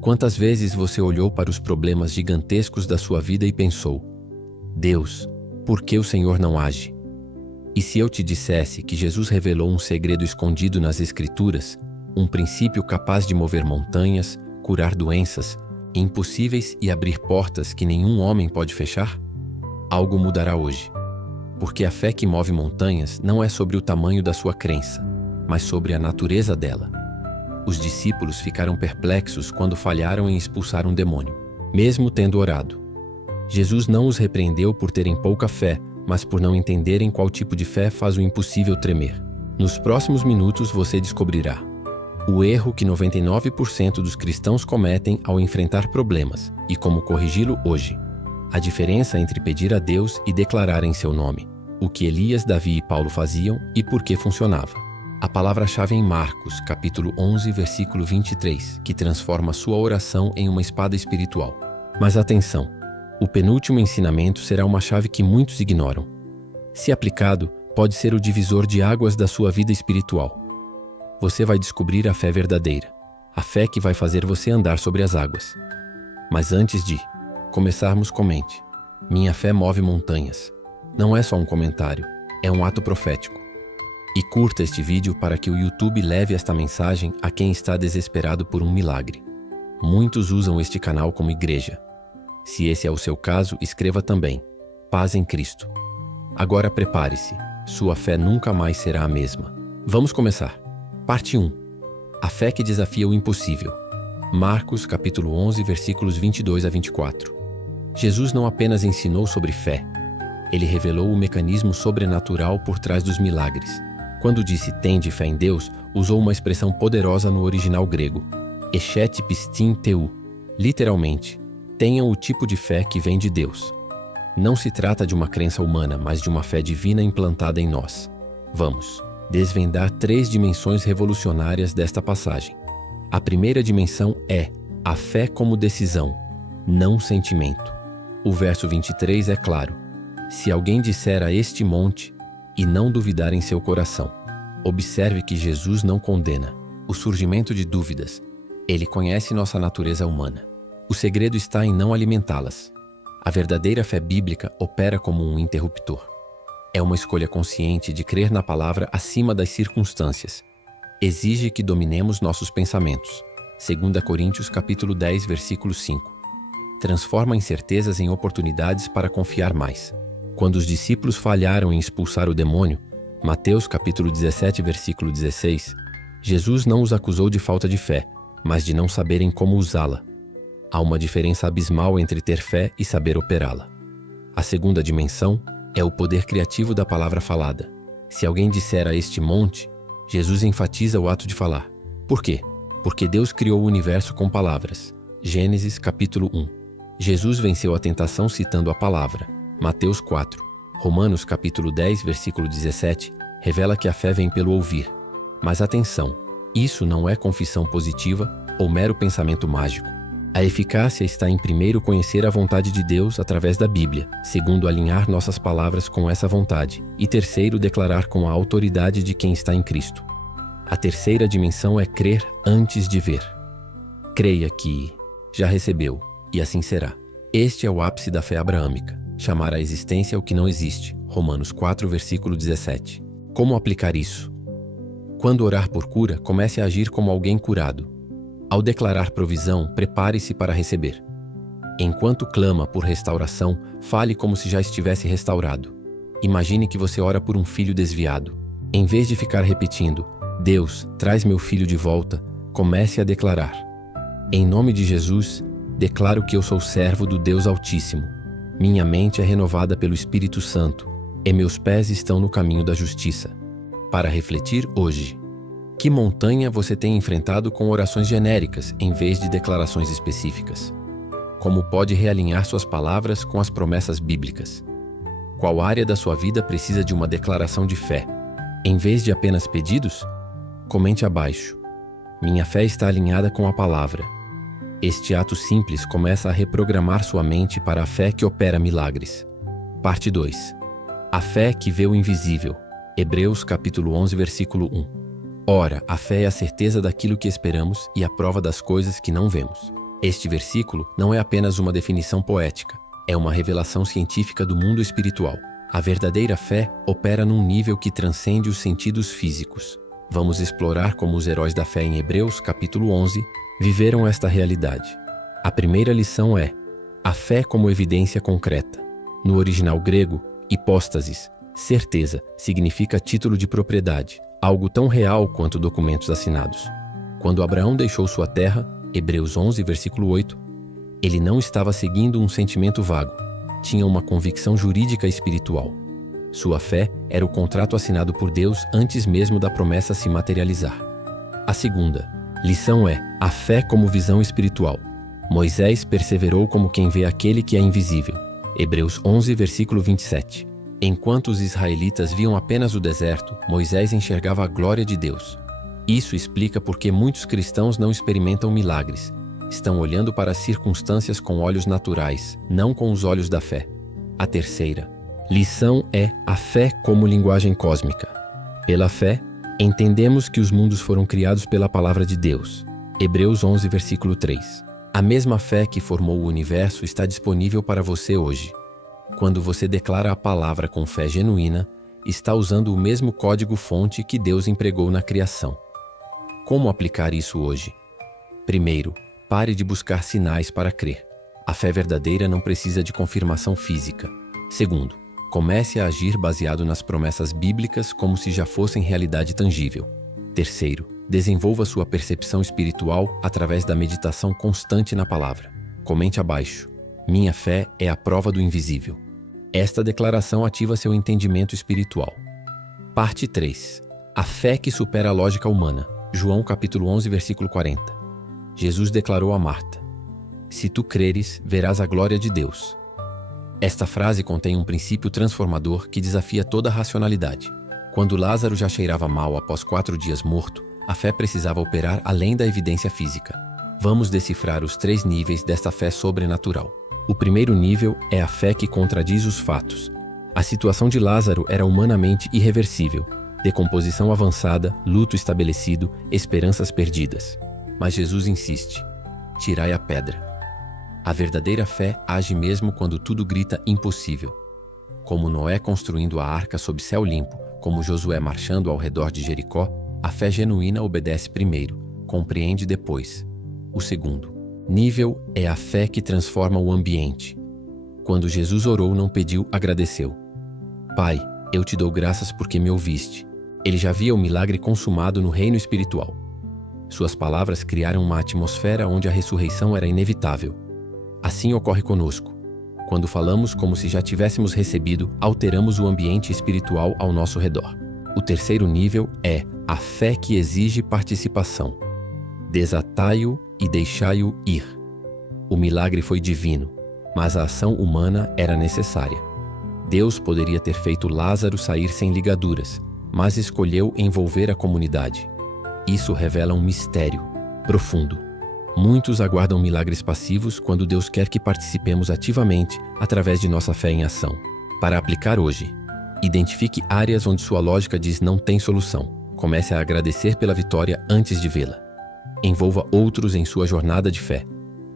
Quantas vezes você olhou para os problemas gigantescos da sua vida e pensou: Deus, por que o Senhor não age? E se eu te dissesse que Jesus revelou um segredo escondido nas Escrituras, um princípio capaz de mover montanhas, curar doenças, impossíveis e abrir portas que nenhum homem pode fechar? Algo mudará hoje. Porque a fé que move montanhas não é sobre o tamanho da sua crença, mas sobre a natureza dela. Os discípulos ficaram perplexos quando falharam em expulsar um demônio, mesmo tendo orado. Jesus não os repreendeu por terem pouca fé, mas por não entenderem qual tipo de fé faz o impossível tremer. Nos próximos minutos você descobrirá o erro que 99% dos cristãos cometem ao enfrentar problemas e como corrigi-lo hoje. A diferença entre pedir a Deus e declarar em seu nome, o que Elias, Davi e Paulo faziam e por que funcionava. A palavra-chave em Marcos, capítulo 11, versículo 23, que transforma sua oração em uma espada espiritual. Mas atenção, o penúltimo ensinamento será uma chave que muitos ignoram. Se aplicado, pode ser o divisor de águas da sua vida espiritual. Você vai descobrir a fé verdadeira, a fé que vai fazer você andar sobre as águas. Mas antes de começarmos, comente: minha fé move montanhas. Não é só um comentário, é um ato profético. E curta este vídeo para que o YouTube leve esta mensagem a quem está desesperado por um milagre. Muitos usam este canal como igreja. Se esse é o seu caso, escreva também: paz em Cristo. Agora prepare-se, sua fé nunca mais será a mesma. Vamos começar. Parte 1. A fé que desafia o impossível. Marcos capítulo 11, versículos 22 a 24. Jesus não apenas ensinou sobre fé, ele revelou o mecanismo sobrenatural por trás dos milagres. Quando disse "tende fé em Deus", usou uma expressão poderosa no original grego, echete pistin teu, literalmente, tenham o tipo de fé que vem de Deus. Não se trata de uma crença humana, mas de uma fé divina implantada em nós. Vamos desvendar 3 dimensões revolucionárias desta passagem. A primeira dimensão é a fé como decisão, não sentimento. O verso 23 é claro: se alguém disser a este monte, e não duvidar em seu coração. Observe que Jesus não condena o surgimento de dúvidas. Ele conhece nossa natureza humana. O segredo está em não alimentá-las. A verdadeira fé bíblica opera como um interruptor. É uma escolha consciente de crer na palavra acima das circunstâncias. Exige que dominemos nossos pensamentos. 2 Coríntios capítulo 10, versículo 5. Transforma incertezas em oportunidades para confiar mais. Quando os discípulos falharam em expulsar o demônio, Mateus capítulo 17, versículo 16, Jesus não os acusou de falta de fé, mas de não saberem como usá-la. Há uma diferença abismal entre ter fé e saber operá-la. A segunda dimensão é o poder criativo da palavra falada. Se alguém disser a este monte, Jesus enfatiza o ato de falar. Por quê? Porque Deus criou o universo com palavras. Gênesis capítulo 1. Jesus venceu a tentação citando a palavra. Mateus 4. Romanos capítulo 10, versículo 17, revela que a fé vem pelo ouvir. Mas atenção, isso não é confissão positiva ou mero pensamento mágico. A eficácia está em primeiro conhecer a vontade de Deus através da Bíblia, segundo alinhar nossas palavras com essa vontade, e terceiro declarar com a autoridade de quem está em Cristo. A terceira dimensão é crer antes de ver. Creia que já recebeu, e assim será. Este é o ápice da fé abraâmica, chamar à existência o que não existe. Romanos 4, versículo 17. Como aplicar isso? Quando orar por cura, comece a agir como alguém curado. Ao declarar provisão, prepare-se para receber. Enquanto clama por restauração, fale como se já estivesse restaurado. Imagine que você ora por um filho desviado. Em vez de ficar repetindo: Deus, traz meu filho de volta, comece a declarar: em nome de Jesus, declaro que eu sou servo do Deus Altíssimo. Minha mente é renovada pelo Espírito Santo, e meus pés estão no caminho da justiça. Para refletir hoje: que montanha você tem enfrentado com orações genéricas em vez de declarações específicas? Como pode realinhar suas palavras com as promessas bíblicas? Qual área da sua vida precisa de uma declaração de fé? Em vez de apenas pedidos, comente abaixo: minha fé está alinhada com a palavra. Este ato simples começa a reprogramar sua mente para a fé que opera milagres. Parte 2. A fé que vê o invisível. Hebreus capítulo 11, versículo 1. Ora, a fé é a certeza daquilo que esperamos e a prova das coisas que não vemos. Este versículo não é apenas uma definição poética, é uma revelação científica do mundo espiritual. A verdadeira fé opera num nível que transcende os sentidos físicos. Vamos explorar como os heróis da fé em Hebreus, capítulo 11, viveram esta realidade. A primeira lição é a fé como evidência concreta. No original grego, hipóstasis, certeza, significa título de propriedade, algo tão real quanto documentos assinados. Quando Abraão deixou sua terra, Hebreus 11, versículo 8, ele não estava seguindo um sentimento vago, tinha uma convicção jurídica e espiritual. Sua fé era o contrato assinado por Deus antes mesmo da promessa se materializar. A segunda lição é a fé como visão espiritual. Moisés perseverou como quem vê aquele que é invisível. Hebreus 11, versículo 27. Enquanto os israelitas viam apenas o deserto, Moisés enxergava a glória de Deus. Isso explica por que muitos cristãos não experimentam milagres. Estão olhando para as circunstâncias com olhos naturais, não com os olhos da fé. A terceira lição é a fé como linguagem cósmica. Pela fé, entendemos que os mundos foram criados pela palavra de Deus. Hebreus 11, versículo 3. A mesma fé que formou o universo está disponível para você hoje. Quando você declara a palavra com fé genuína, está usando o mesmo código-fonte que Deus empregou na criação. Como aplicar isso hoje? Primeiro, pare de buscar sinais para crer. A fé verdadeira não precisa de confirmação física. Segundo, comece a agir baseado nas promessas bíblicas como se já fossem realidade tangível. Terceiro, desenvolva sua percepção espiritual através da meditação constante na palavra. Comente abaixo. Minha fé é a prova do invisível. Esta declaração ativa seu entendimento espiritual. Parte 3. A fé que supera a lógica humana. João capítulo 11, versículo 40. Jesus declarou a Marta: se tu creres, verás a glória de Deus. Esta frase contém um princípio transformador que desafia toda a racionalidade. Quando Lázaro já cheirava mal após 4 dias morto, a fé precisava operar além da evidência física. Vamos decifrar os 3 níveis desta fé sobrenatural. O primeiro nível é a fé que contradiz os fatos. A situação de Lázaro era humanamente irreversível. Decomposição avançada, luto estabelecido, esperanças perdidas. Mas Jesus insiste: tirai a pedra. A verdadeira fé age mesmo quando tudo grita impossível. Como Noé construindo a arca sob céu limpo, como Josué marchando ao redor de Jericó, a fé genuína obedece primeiro, compreende depois. O segundo nível é a fé que transforma o ambiente. Quando Jesus orou, não pediu, agradeceu. Pai, eu te dou graças porque me ouviste. Ele já via o milagre consumado no reino espiritual. Suas palavras criaram uma atmosfera onde a ressurreição era inevitável. Assim ocorre conosco. Quando falamos como se já tivéssemos recebido, alteramos o ambiente espiritual ao nosso redor. O terceiro nível é a fé que exige participação. Desatai-o e deixai-o ir. O milagre foi divino, mas a ação humana era necessária. Deus poderia ter feito Lázaro sair sem ligaduras, mas escolheu envolver a comunidade. Isso revela um mistério profundo. Muitos aguardam milagres passivos quando Deus quer que participemos ativamente através de nossa fé em ação. Para aplicar hoje, identifique áreas onde sua lógica diz não tem solução. Comece a agradecer pela vitória antes de vê-la. Envolva outros em sua jornada de fé.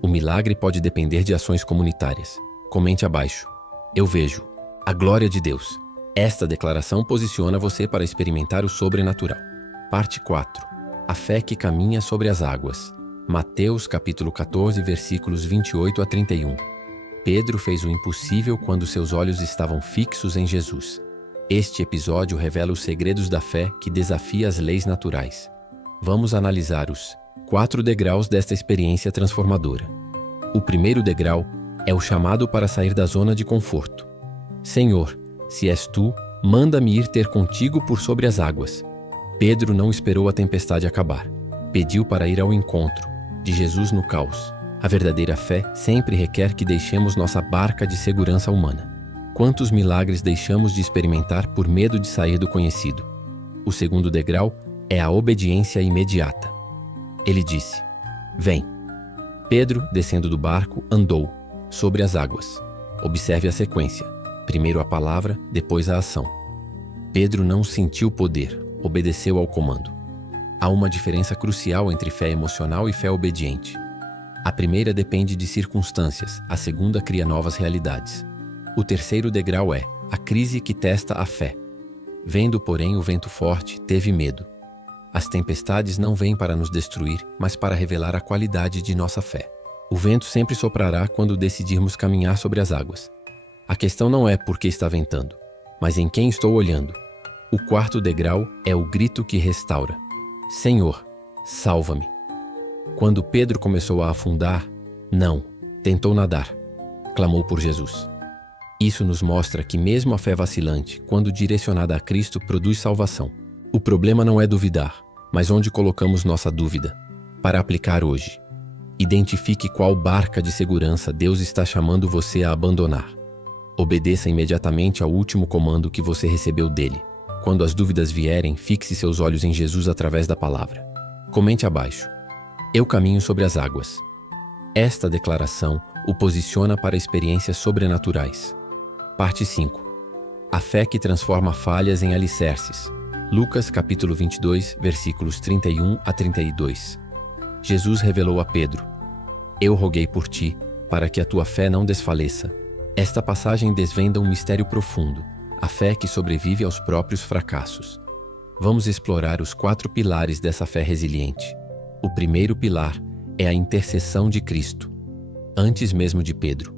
O milagre pode depender de ações comunitárias. Comente abaixo. Eu vejo a glória de Deus. Esta declaração posiciona você para experimentar o sobrenatural. Parte 4. A fé que caminha sobre as águas. Mateus capítulo 14, versículos 28 a 31. Pedro fez o impossível quando seus olhos estavam fixos em Jesus. Este episódio revela os segredos da fé que desafia as leis naturais. Vamos analisar os 4 degraus desta experiência transformadora. O primeiro degrau é o chamado para sair da zona de conforto. Senhor, se és tu, manda-me ir ter contigo por sobre as águas. Pedro não esperou a tempestade acabar. Pediu para ir ao encontro de Jesus no caos. A verdadeira fé sempre requer que deixemos nossa barca de segurança humana. Quantos milagres deixamos de experimentar por medo de sair do conhecido? O segundo degrau é a obediência imediata. Ele disse: vem. Pedro, descendo do barco, andou sobre as águas. Observe a sequência. Primeiro a palavra, depois a ação. Pedro não sentiu poder, obedeceu ao comando. Há uma diferença crucial entre fé emocional e fé obediente. A primeira depende de circunstâncias, a segunda cria novas realidades. O terceiro degrau é a crise que testa a fé. Vendo, porém, o vento forte, teve medo. As tempestades não vêm para nos destruir, mas para revelar a qualidade de nossa fé. O vento sempre soprará quando decidirmos caminhar sobre as águas. A questão não é por que está ventando, mas em quem estou olhando. O quarto degrau é o grito que restaura. Senhor, salva-me. Quando Pedro começou a afundar, não, tentou nadar, clamou por Jesus. Isso nos mostra que mesmo a fé vacilante, quando direcionada a Cristo, produz salvação. O problema não é duvidar, mas onde colocamos nossa dúvida, para aplicar hoje. Identifique qual barca de segurança Deus está chamando você a abandonar. Obedeça imediatamente ao último comando que você recebeu dele. Quando as dúvidas vierem, fixe seus olhos em Jesus através da palavra. Comente abaixo. Eu caminho sobre as águas. Esta declaração o posiciona para experiências sobrenaturais. Parte 5. A fé que transforma falhas em alicerces. Lucas capítulo 22, versículos 31 a 32. Jesus revelou a Pedro: Eu roguei por ti, para que a tua fé não desfaleça. Esta passagem desvenda um mistério profundo, a fé que sobrevive aos próprios fracassos. Vamos explorar os 4 pilares dessa fé resiliente. O primeiro pilar é a intercessão de Cristo. Antes mesmo de Pedro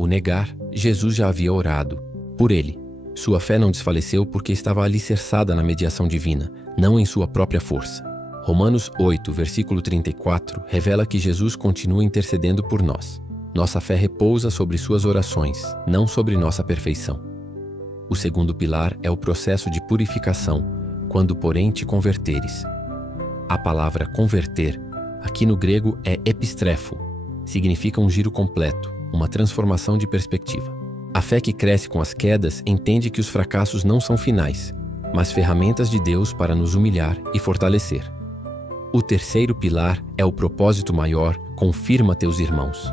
o negar, Jesus já havia orado por ele. Sua fé não desfaleceu porque estava alicerçada na mediação divina, não em sua própria força. Romanos 8, versículo 34, revela que Jesus continua intercedendo por nós. Nossa fé repousa sobre suas orações, não sobre nossa perfeição. O segundo pilar é o processo de purificação, quando porém te converteres. A palavra converter, aqui no grego é epistrefo, significa um giro completo, uma transformação de perspectiva. A fé que cresce com as quedas entende que os fracassos não são finais, mas ferramentas de Deus para nos humilhar e fortalecer. O terceiro pilar é o propósito maior, confirma teus irmãos.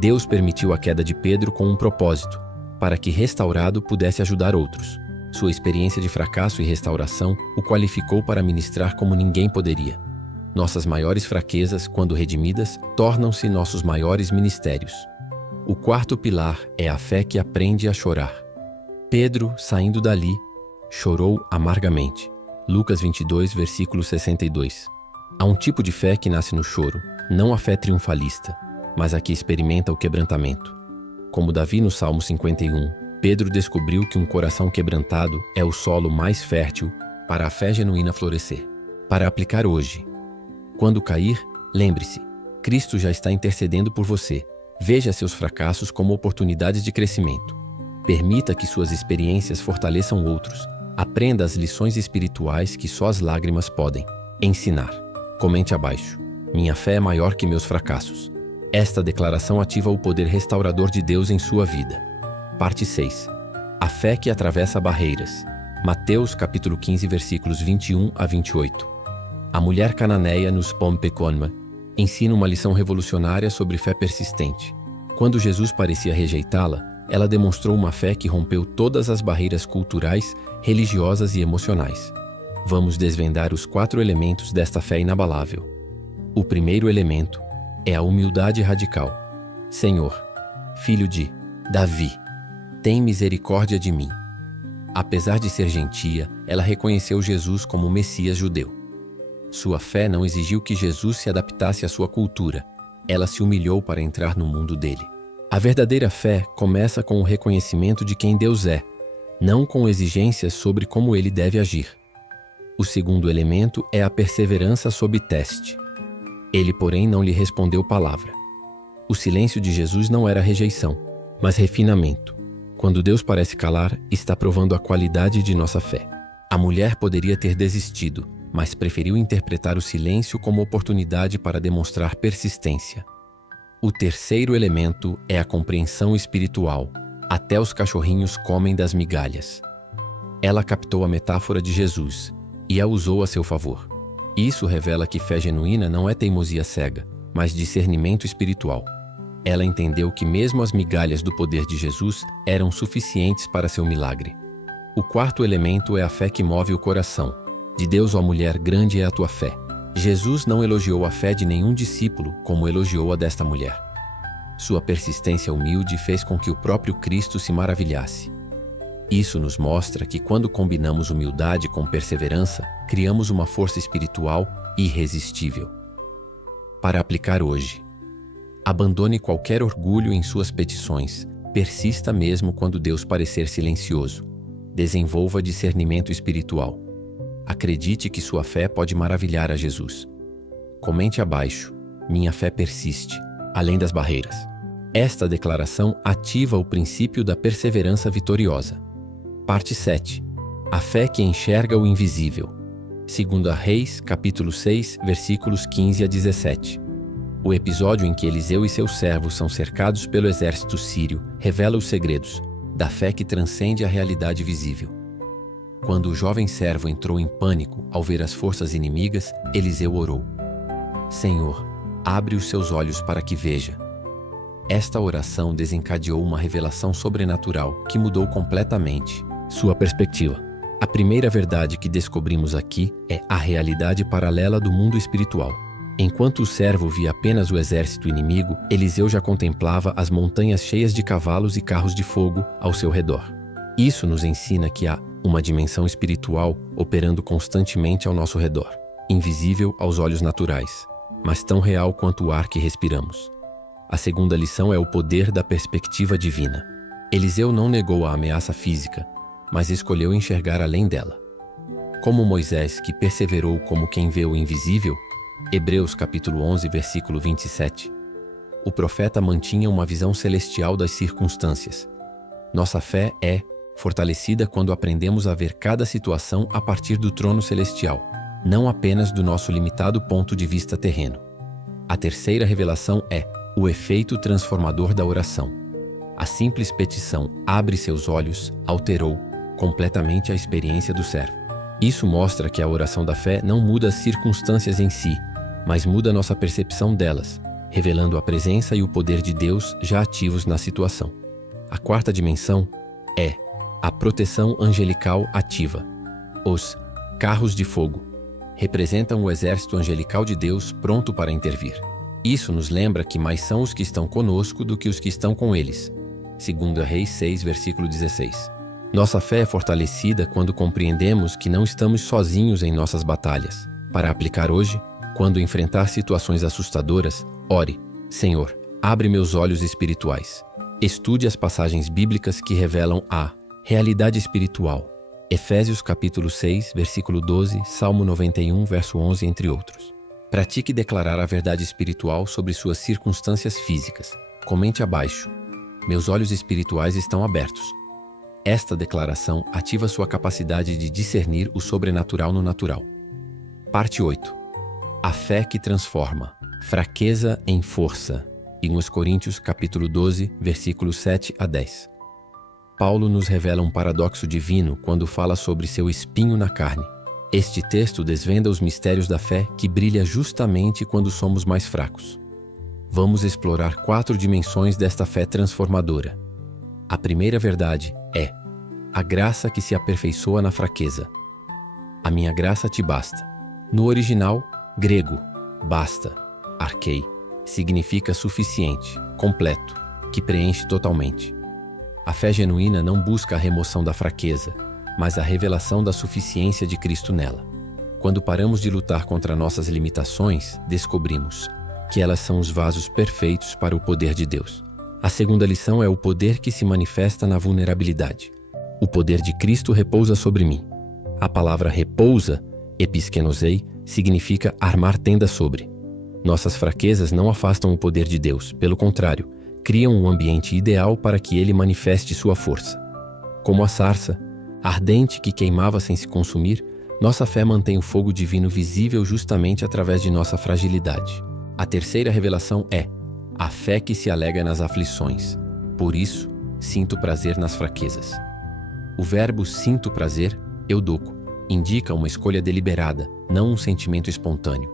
Deus permitiu a queda de Pedro com um propósito, para que restaurado pudesse ajudar outros. Sua experiência de fracasso e restauração o qualificou para ministrar como ninguém poderia. Nossas maiores fraquezas, quando redimidas, tornam-se nossos maiores ministérios. O quarto pilar é a fé que aprende a chorar. Pedro, saindo dali, chorou amargamente. Lucas 22, versículo 62. Há um tipo de fé que nasce no choro, não a fé triunfalista, mas a que experimenta o quebrantamento. Como Davi no Salmo 51, Pedro descobriu que um coração quebrantado é o solo mais fértil para a fé genuína florescer. Para aplicar hoje. Quando cair, lembre-se, Cristo já está intercedendo por você. Veja seus fracassos como oportunidades de crescimento. Permita que suas experiências fortaleçam outros. Aprenda as lições espirituais que só as lágrimas podem ensinar. Comente abaixo. Minha fé é maior que meus fracassos. Esta declaração ativa o poder restaurador de Deus em sua vida. Parte 6. A fé que atravessa barreiras. Mateus capítulo 15, versículos 21 a 28. A mulher cananeia nos Pompeconma ensina uma lição revolucionária sobre fé persistente. Quando Jesus parecia rejeitá-la, ela demonstrou uma fé que rompeu todas as barreiras culturais, religiosas e emocionais. Vamos desvendar os 4 elementos desta fé inabalável. O primeiro elemento é a humildade radical. Senhor, filho de Davi, tem misericórdia de mim. Apesar de ser gentia, ela reconheceu Jesus como o Messias judeu. Sua fé não exigiu que Jesus se adaptasse à sua cultura. Ela se humilhou para entrar no mundo dele. A verdadeira fé começa com o reconhecimento de quem Deus é, não com exigências sobre como ele deve agir. O segundo elemento é a perseverança sob teste. Ele, porém, não lhe respondeu palavra. O silêncio de Jesus não era rejeição, mas refinamento. Quando Deus parece calar, está provando a qualidade de nossa fé. A mulher poderia ter desistido, mas preferiu interpretar o silêncio como oportunidade para demonstrar persistência. O terceiro elemento é a compreensão espiritual. Até os cachorrinhos comem das migalhas. Ela captou a metáfora de Jesus e a usou a seu favor. Isso revela que fé genuína não é teimosia cega, mas discernimento espiritual. Ela entendeu que mesmo as migalhas do poder de Jesus eram suficientes para seu milagre. O quarto elemento é a fé que move o coração. De Deus, ó mulher, grande é a tua fé. Jesus não elogiou a fé de nenhum discípulo como elogiou a desta mulher. Sua persistência humilde fez com que o próprio Cristo se maravilhasse. Isso nos mostra que quando combinamos humildade com perseverança, criamos uma força espiritual irresistível. Para aplicar hoje, abandone qualquer orgulho em suas petições, persista mesmo quando Deus parecer silencioso. Desenvolva discernimento espiritual. Acredite que sua fé pode maravilhar a Jesus. Comente abaixo: minha fé persiste, além das barreiras. Esta declaração ativa o princípio da perseverança vitoriosa. Parte 7. A fé que enxerga o invisível. 2 Reis, capítulo 6, versículos 15 a 17. O episódio em que Eliseu e seus servos são cercados pelo exército sírio revela os segredos da fé que transcende a realidade visível. Quando o jovem servo entrou em pânico ao ver as forças inimigas, Eliseu orou: Senhor, abre os seus olhos para que veja. Esta oração desencadeou uma revelação sobrenatural que mudou completamente sua perspectiva. A primeira verdade que descobrimos aqui é a realidade paralela do mundo espiritual. Enquanto o servo via apenas o exército inimigo, Eliseu já contemplava as montanhas cheias de cavalos e carros de fogo ao seu redor. Isso nos ensina que há uma dimensão espiritual operando constantemente ao nosso redor, invisível aos olhos naturais, mas tão real quanto o ar que respiramos. A segunda lição é o poder da perspectiva divina. Eliseu não negou a ameaça física, mas escolheu enxergar além dela. Como Moisés, que perseverou como quem vê o invisível, Hebreus capítulo 11, versículo 27. O profeta mantinha uma visão celestial das circunstâncias. Nossa fé é fortalecida quando aprendemos a ver cada situação a partir do trono celestial, não apenas do nosso limitado ponto de vista terreno. A terceira revelação é o efeito transformador da oração. A simples petição "abre seus olhos" alterou completamente a experiência do servo. Isso mostra que a oração da fé não muda as circunstâncias em si, mas muda nossa percepção delas, revelando a presença e o poder de Deus já ativos na situação. A quarta dimensão é a proteção angelical ativa. Os carros de fogo representam o exército angelical de Deus pronto para intervir. Isso nos lembra que mais são os que estão conosco do que os que estão com eles. 2 Reis 6, versículo 16. Nossa fé é fortalecida quando compreendemos que não estamos sozinhos em nossas batalhas. Para aplicar hoje, quando enfrentar situações assustadoras, ore: Senhor, abre meus olhos espirituais. Estude as passagens bíblicas que revelam a realidade espiritual. Efésios capítulo 6, versículo 12, Salmo 91, verso 11, entre outros. Pratique declarar a verdade espiritual sobre suas circunstâncias físicas. Comente abaixo: meus olhos espirituais estão abertos. Esta declaração ativa sua capacidade de discernir o sobrenatural no natural. Parte 8. A fé que transforma. Fraqueza em força. 1 Coríntios capítulo 12, versículos 7 a 10. Paulo nos revela um paradoxo divino quando fala sobre seu espinho na carne. Este texto desvenda os mistérios da fé que brilha justamente quando somos mais fracos. Vamos explorar 4 dimensões desta fé transformadora. A primeira verdade é a graça que se aperfeiçoa na fraqueza. A minha graça te basta. No original, grego, basta, arquei, significa suficiente, completo, que preenche totalmente. A fé genuína não busca a remoção da fraqueza, mas a revelação da suficiência de Cristo nela. Quando paramos de lutar contra nossas limitações, descobrimos que elas são os vasos perfeitos para o poder de Deus. A segunda lição é o poder que se manifesta na vulnerabilidade. O poder de Cristo repousa sobre mim. A palavra repousa, episkenosei, significa armar tenda sobre. Nossas fraquezas não afastam o poder de Deus, pelo contrário, criam um ambiente ideal para que ele manifeste sua força. Como a sarça, ardente que queimava sem se consumir, nossa fé mantém o fogo divino visível justamente através de nossa fragilidade. A terceira revelação é a fé que se alega nas aflições. Por isso, sinto prazer nas fraquezas. O verbo sinto prazer, eudoco, indica uma escolha deliberada, não um sentimento espontâneo.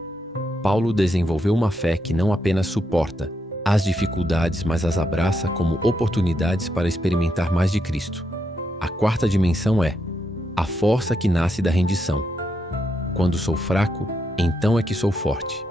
Paulo desenvolveu uma fé que não apenas suporta as dificuldades, mas as abraça como oportunidades para experimentar mais de Cristo. A quarta dimensão é a força que nasce da rendição. Quando sou fraco, então é que sou forte.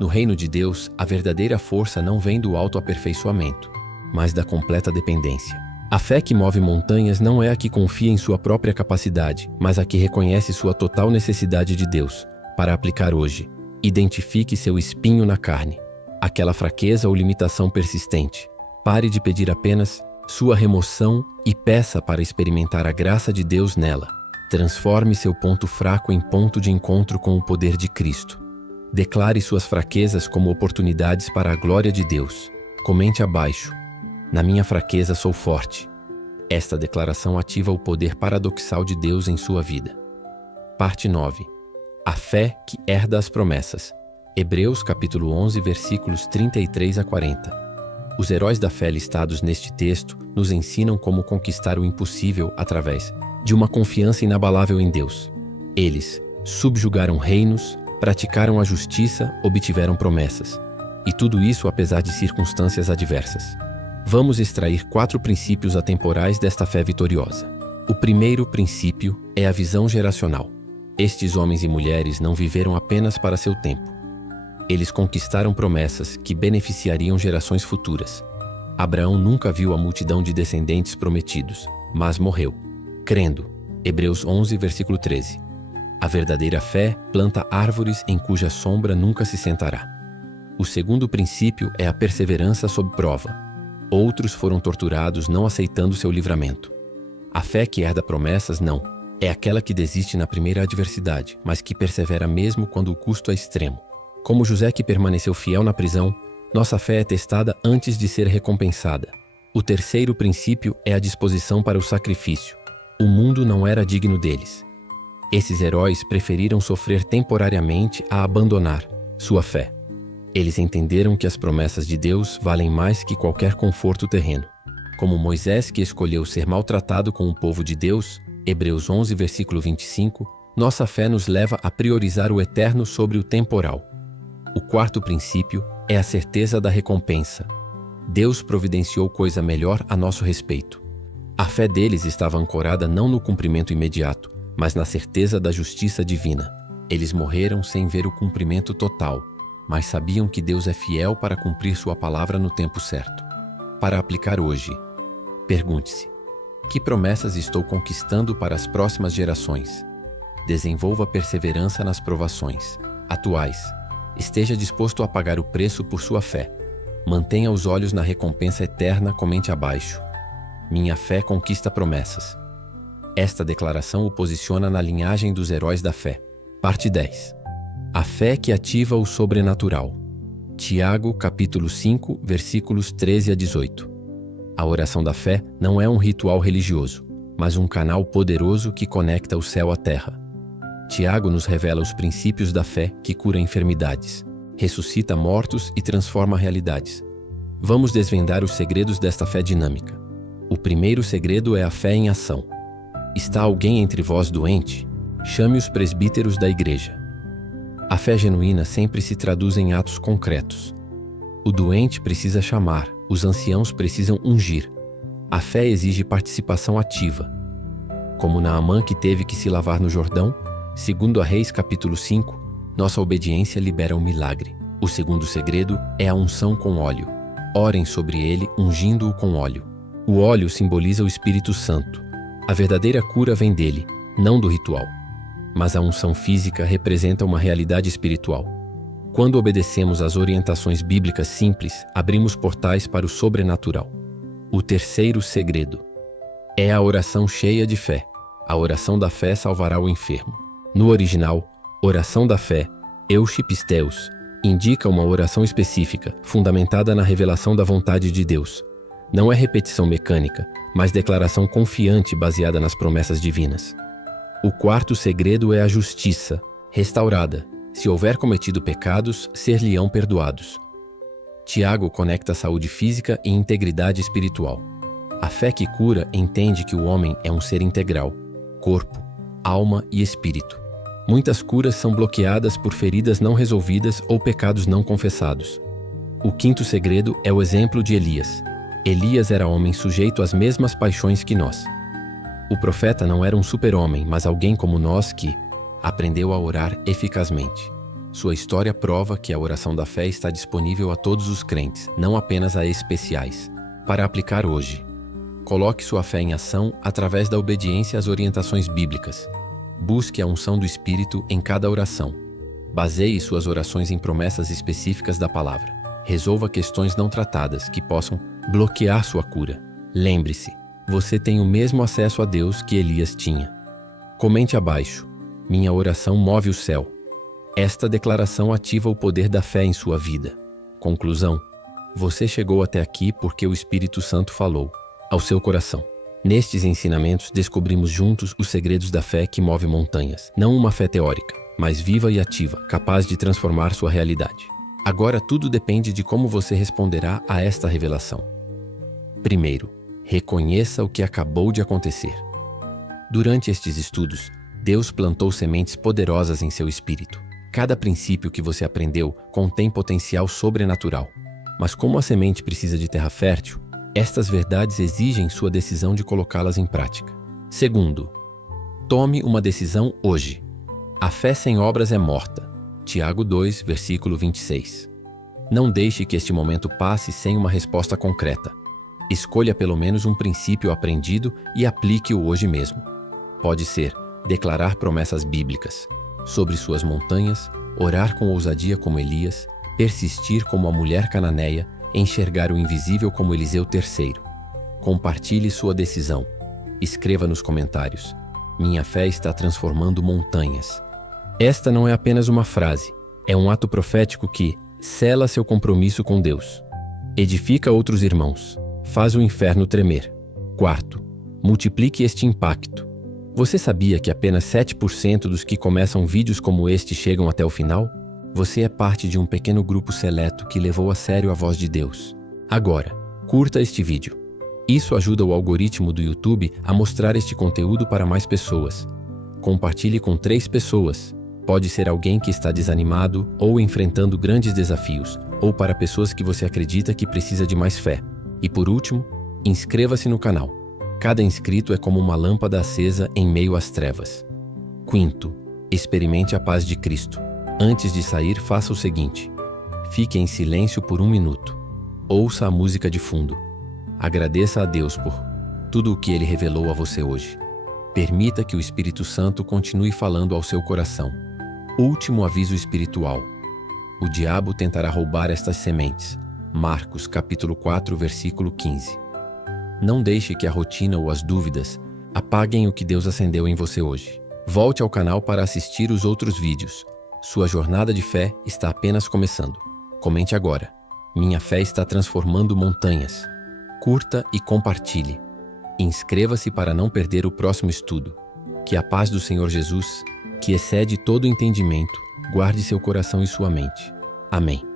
No reino de Deus, a verdadeira força não vem do autoaperfeiçoamento, mas da completa dependência. A fé que move montanhas não é a que confia em sua própria capacidade, mas a que reconhece sua total necessidade de Deus, para aplicar hoje. Identifique seu espinho na carne, aquela fraqueza ou limitação persistente. Pare de pedir apenas sua remoção e peça para experimentar a graça de Deus nela. Transforme seu ponto fraco em ponto de encontro com o poder de Cristo. Declare suas fraquezas como oportunidades para a glória de Deus. Comente abaixo: na minha fraqueza sou forte. Esta declaração ativa o poder paradoxal de Deus em sua vida. Parte 9. A fé que herda as promessas. Hebreus capítulo 11, versículos 33 a 40. Os heróis da fé listados neste texto nos ensinam como conquistar o impossível através de uma confiança inabalável em Deus. Eles subjugaram reinos, praticaram a justiça, obtiveram promessas. E tudo isso apesar de circunstâncias adversas. Vamos extrair 4 princípios atemporais desta fé vitoriosa. O primeiro princípio é a visão geracional. Estes homens e mulheres não viveram apenas para seu tempo. Eles conquistaram promessas que beneficiariam gerações futuras. Abraão nunca viu a multidão de descendentes prometidos, mas morreu, crendo. Hebreus 11, versículo 13. A verdadeira fé planta árvores em cuja sombra nunca se sentará. O segundo princípio é a perseverança sob prova. Outros foram torturados não aceitando seu livramento. A fé que herda promessas não. É aquela que desiste na primeira adversidade, mas que persevera mesmo quando o custo é extremo. Como José que permaneceu fiel na prisão, nossa fé é testada antes de ser recompensada. O terceiro princípio é a disposição para o sacrifício. O mundo não era digno deles. Esses heróis preferiram sofrer temporariamente a abandonar sua fé. Eles entenderam que as promessas de Deus valem mais que qualquer conforto terreno. Como Moisés que escolheu ser maltratado com o povo de Deus, Hebreus 11, versículo 25, nossa fé nos leva a priorizar o eterno sobre o temporal. O quarto princípio é a certeza da recompensa. Deus providenciou coisa melhor a nosso respeito. A fé deles estava ancorada não no cumprimento imediato, mas na certeza da justiça divina. Eles morreram sem ver o cumprimento total, mas sabiam que Deus é fiel para cumprir sua palavra no tempo certo. Para aplicar hoje, pergunte-se: que promessas estou conquistando para as próximas gerações? Desenvolva perseverança nas provações atuais. Esteja disposto a pagar o preço por sua fé. Mantenha os olhos na recompensa eterna. Comente abaixo: minha fé conquista promessas. Esta declaração o posiciona na linhagem dos heróis da fé. Parte 10. A fé que ativa o sobrenatural. Tiago, capítulo 5, versículos 13 a 18. A oração da fé não é um ritual religioso, mas um canal poderoso que conecta o céu à terra. Tiago nos revela os princípios da fé que cura enfermidades, ressuscita mortos e transforma realidades. Vamos desvendar os segredos desta fé dinâmica. O primeiro segredo é a fé em ação. Está alguém entre vós doente? Chame os presbíteros da igreja. A fé genuína sempre se traduz em atos concretos. O doente precisa chamar, os anciãos precisam ungir. A fé exige participação ativa. Como Naamã que teve que se lavar no Jordão, segundo a Reis capítulo 5, nossa obediência libera um milagre. O segundo segredo é a unção com óleo. Orem sobre ele, ungindo-o com óleo. O óleo simboliza o Espírito Santo. A verdadeira cura vem dele, não do ritual. Mas a unção física representa uma realidade espiritual. Quando obedecemos às orientações bíblicas simples, abrimos portais para o sobrenatural. O terceiro segredo é a oração cheia de fé. A oração da fé salvará o enfermo. No original, oração da fé, euchipisteus, indica uma oração específica, fundamentada na revelação da vontade de Deus. Não é repetição mecânica, mas declaração confiante baseada nas promessas divinas. O quarto segredo é a justiça, restaurada. Se houver cometido pecados, ser-lhe-ão perdoados. Tiago conecta saúde física e integridade espiritual. A fé que cura entende que o homem é um ser integral, corpo, alma e espírito. Muitas curas são bloqueadas por feridas não resolvidas ou pecados não confessados. O quinto segredo é o exemplo de Elias. Elias era homem sujeito às mesmas paixões que nós. O profeta não era um super-homem, mas alguém como nós que aprendeu a orar eficazmente. Sua história prova que a oração da fé está disponível a todos os crentes, não apenas a especiais. Para aplicar hoje, coloque sua fé em ação através da obediência às orientações bíblicas. Busque a unção do Espírito em cada oração. Baseie suas orações em promessas específicas da palavra. Resolva questões não tratadas que possam bloquear sua cura. Lembre-se, você tem o mesmo acesso a Deus que Elias tinha. Comente abaixo: minha oração move o céu. Esta declaração ativa o poder da fé em sua vida. Conclusão: você chegou até aqui porque o Espírito Santo falou ao seu coração. Nestes ensinamentos, descobrimos juntos os segredos da fé que move montanhas. Não uma fé teórica, mas viva e ativa, capaz de transformar sua realidade. Agora tudo depende de como você responderá a esta revelação. Primeiro, reconheça o que acabou de acontecer. Durante estes estudos, Deus plantou sementes poderosas em seu espírito. Cada princípio que você aprendeu contém potencial sobrenatural. Mas como a semente precisa de terra fértil, estas verdades exigem sua decisão de colocá-las em prática. Segundo, tome uma decisão hoje. A fé sem obras é morta. Tiago 2, versículo 26. Não deixe que este momento passe sem uma resposta concreta. Escolha pelo menos um princípio aprendido e aplique-o hoje mesmo. Pode ser declarar promessas bíblicas sobre suas montanhas, orar com ousadia como Elias, persistir como a mulher cananeia, enxergar o invisível como Eliseu III. Compartilhe sua decisão. Escreva nos comentários: minha fé está transformando montanhas. Esta não é apenas uma frase, é um ato profético que sela seu compromisso com Deus. Edifica outros irmãos. Faz o inferno tremer. Quarto, multiplique este impacto. Você sabia que apenas 7% dos que começam vídeos como este chegam até o final? Você é parte de um pequeno grupo seleto que levou a sério a voz de Deus. Agora, curta este vídeo. Isso ajuda o algoritmo do YouTube a mostrar este conteúdo para mais pessoas. Compartilhe com 3 pessoas. Pode ser alguém que está desanimado ou enfrentando grandes desafios, ou para pessoas que você acredita que precisa de mais fé. E por último, inscreva-se no canal. Cada inscrito é como uma lâmpada acesa em meio às trevas. Quinto, experimente a paz de Cristo. Antes de sair, faça o seguinte: fique em silêncio por 1 minuto. Ouça a música de fundo. Agradeça a Deus por tudo o que Ele revelou a você hoje. Permita que o Espírito Santo continue falando ao seu coração. Último aviso espiritual: o diabo tentará roubar estas sementes. Marcos capítulo 4, versículo 15. Não deixe que a rotina ou as dúvidas apaguem o que Deus acendeu em você hoje. Volte ao canal para assistir os outros vídeos. Sua jornada de fé está apenas começando. Comente agora: minha fé está transformando montanhas. Curta e compartilhe. Inscreva-se para não perder o próximo estudo. Que a paz do Senhor Jesus, que excede todo entendimento, guarde seu coração e sua mente. Amém.